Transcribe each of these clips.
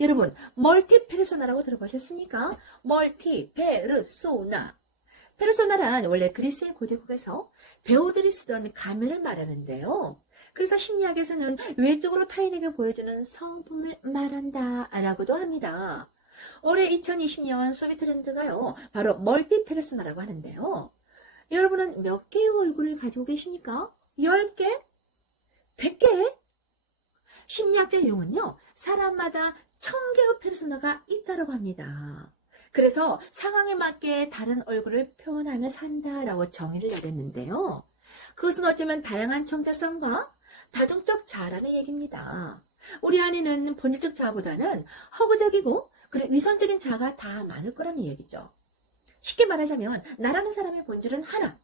여러분, 멀티 페르소나라고 들어보셨습니까? 멀티 페르소나. 페르소나란 원래 그리스의 고대국에서 배우들이 쓰던 가면을 말하는데요. 그래서 심리학에서는 외적으로 타인에게 보여주는 성품을 말한다 라고도 합니다. 올해 2020년 소비 트렌드가요, 바로 멀티 페르소나라고 하는데요. 여러분은 몇 개의 얼굴을 가지고 계십니까? 10개? 100개? 심리학자 용은요, 사람마다 천 개의 페르소나가 있다고 합니다. 그래서 상황에 맞게 다른 얼굴을 표현하며 산다라고 정의를 내렸는데요. 그것은 어쩌면 다양한 정체성과 다중적 자아라는 얘기입니다. 우리 안에는 본질적 자아보다는 허구적이고 그리고 위선적인 자아가 다 많을 거라는 얘기죠. 쉽게 말하자면 나라는 사람의 본질은 하나.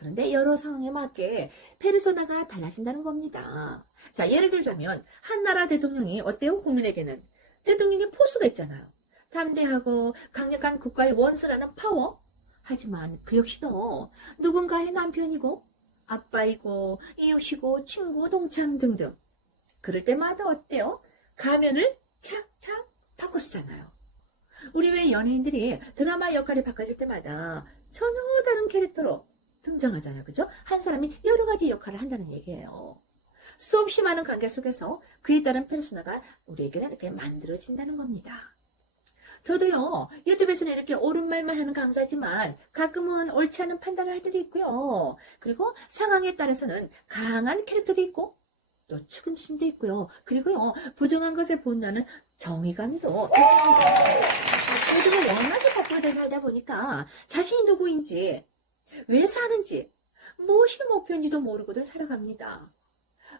그런데 여러 상황에 맞게 페르소나가 달라진다는 겁니다. 자, 예를 들자면 한 나라 대통령이 어때요? 국민에게는 대통령의 포스가 있잖아요. 담대하고 강력한 국가의 원수라는 파워. 하지만 그 역시도 누군가의 남편이고 아빠이고 이웃이고 친구 동창 등등. 그럴 때마다 어때요? 가면을 착착 바꿔 쓰잖아요. 우리 왜 연예인들이 드라마 역할이 바꿔질 때마다 전혀 다른 캐릭터로 등장하잖아요. 그죠? 한 사람이 여러 가지 역할을 한다는 얘기예요. 수없이 많은 관계 속에서 그에 따른 페르소나가 우리에게는 이렇게 만들어진다는 겁니다. 저도요, 유튜브에서는 이렇게 옳은 말만 하는 강사지만 가끔은 옳지 않은 판단을 할 때도 있고요. 그리고 상황에 따라서는 강한 캐릭터도 있고 또 측은심도 있고요. 그리고요, 부정한 것에 본나는 정의감도 요즘은 워낙에 바쁘게 살다 보니까 자신이 누구인지, 왜 사는지, 무엇이 목표인지도 모르고들 살아갑니다.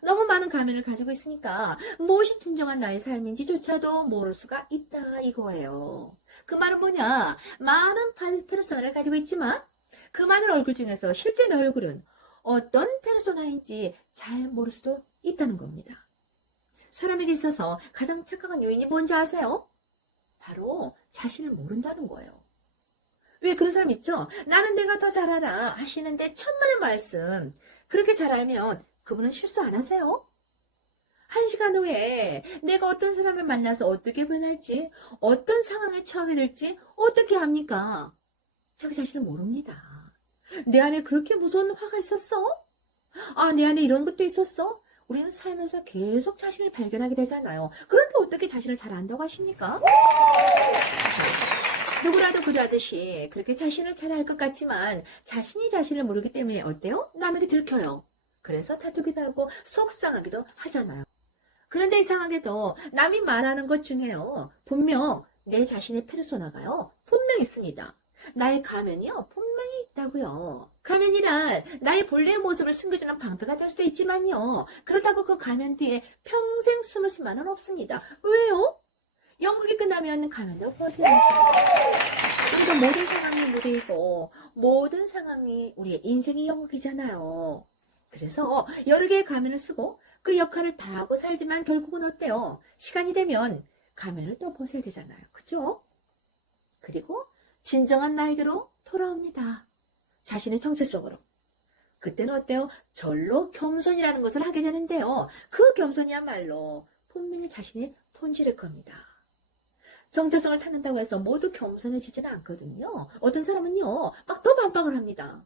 너무 많은 가면을 가지고 있으니까 무엇이 진정한 나의 삶인지조차도 모를 수가 있다 이거예요. 그 말은 뭐냐? 많은 파- 페르소나를 가지고 있지만 그 많은 얼굴 중에서 실제 내 얼굴은 어떤 페르소나인지 잘 모를 수도 있다는 겁니다. 사람에게 있어서 가장 착각한 요인이 뭔지 아세요? 바로 자신을 모른다는 거예요. 왜 그런 사람 있죠? 나는 내가 더 잘 알아 하시는데 천만의 말씀 그렇게 잘 알면 그분은 실수 안 하세요? 한 시간 후에 내가 어떤 사람을 만나서 어떻게 변할지, 어떤 상황에 처하게 될지 어떻게 합니까? 자기 자신을 모릅니다. 내 안에 그렇게 무서운 화가 있었어? 아, 내 안에 이런 것도 있었어? 우리는 살면서 계속 자신을 발견하게 되잖아요. 그런데 어떻게 자신을 잘 안다고 하십니까? 누구라도 그러하듯이 그렇게 자신을 잘알것 같지만 자신이 자신을 모르기 때문에 어때요? 남에게 들켜요. 그래서 다투기도 하고 속상하기도 하잖아요. 그런데 이상하게도 남이 말하는 것 중에요. 분명 내 자신의 페르소나가요. 분명 있습니다. 나의 가면이요. 분명히 있다고요. 가면이란 나의 본래의 모습을 숨겨주는 방패가 될 수도 있지만요. 그렇다고 그 가면 뒤에 평생 숨을 수만은 없습니다. 왜요? 연극이 끝나면 가면도 합니다. 그러니까 모든 상황이 무대이고 모든 상황이 우리의 인생의 연극이잖아요. 그래서 여러 개의 가면을 쓰고 그 역할을 다 하고 살지만 결국은 어때요? 시간이 되면 가면을 또 벗어야 되잖아요. 그죠? 그리고 진정한 나에게로 돌아옵니다. 자신의 정체 속으로. 그때는 어때요? 절로 겸손이라는 것을 하게 되는데요. 그 겸손이야말로 분명히 자신의 본질일 겁니다. 정체성을 찾는다고 해서 모두 겸손해지지는 않거든요. 어떤 사람은요, 막 더 반박을 합니다.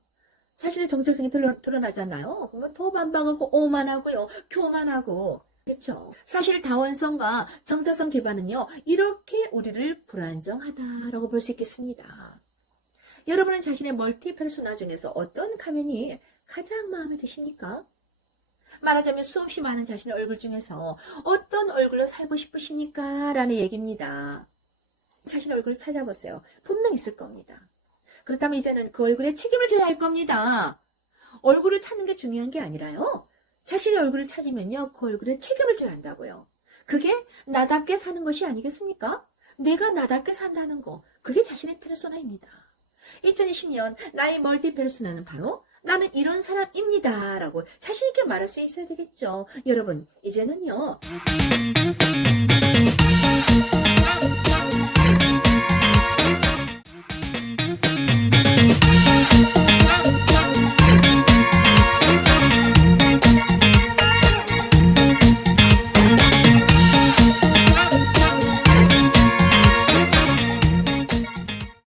자신의 정체성이 드러, 드러나잖아요. 그러면 더 반박하고 오만하고요, 교만하고. 그렇죠. 사실 다원성과 정체성 기반은요, 이렇게 우리를 불안정하다라고 볼 수 있겠습니다. 여러분은 자신의 멀티 페르소나 중에서 어떤 가면이 가장 마음에 드십니까? 말하자면 수없이 많은 자신의 얼굴 중에서 어떤 얼굴로 살고 싶으십니까? 라는 얘기입니다. 자신의 얼굴을 찾아보세요. 분명 있을 겁니다. 그렇다면 이제는 그 얼굴에 책임을 져야 할 겁니다. 얼굴을 찾는 게 중요한 게 아니라요. 자신의 얼굴을 찾으면요. 그 얼굴에 책임을 져야 한다고요. 그게 나답게 사는 것이 아니겠습니까? 내가 나답게 산다는 거. 그게 자신의 페르소나입니다. 2020년 나의 멀티 페르소나는 바로 나는 이런 사람입니다. 라고 자신있게 말할 수 있어야 되겠죠. 여러분, 이제는요.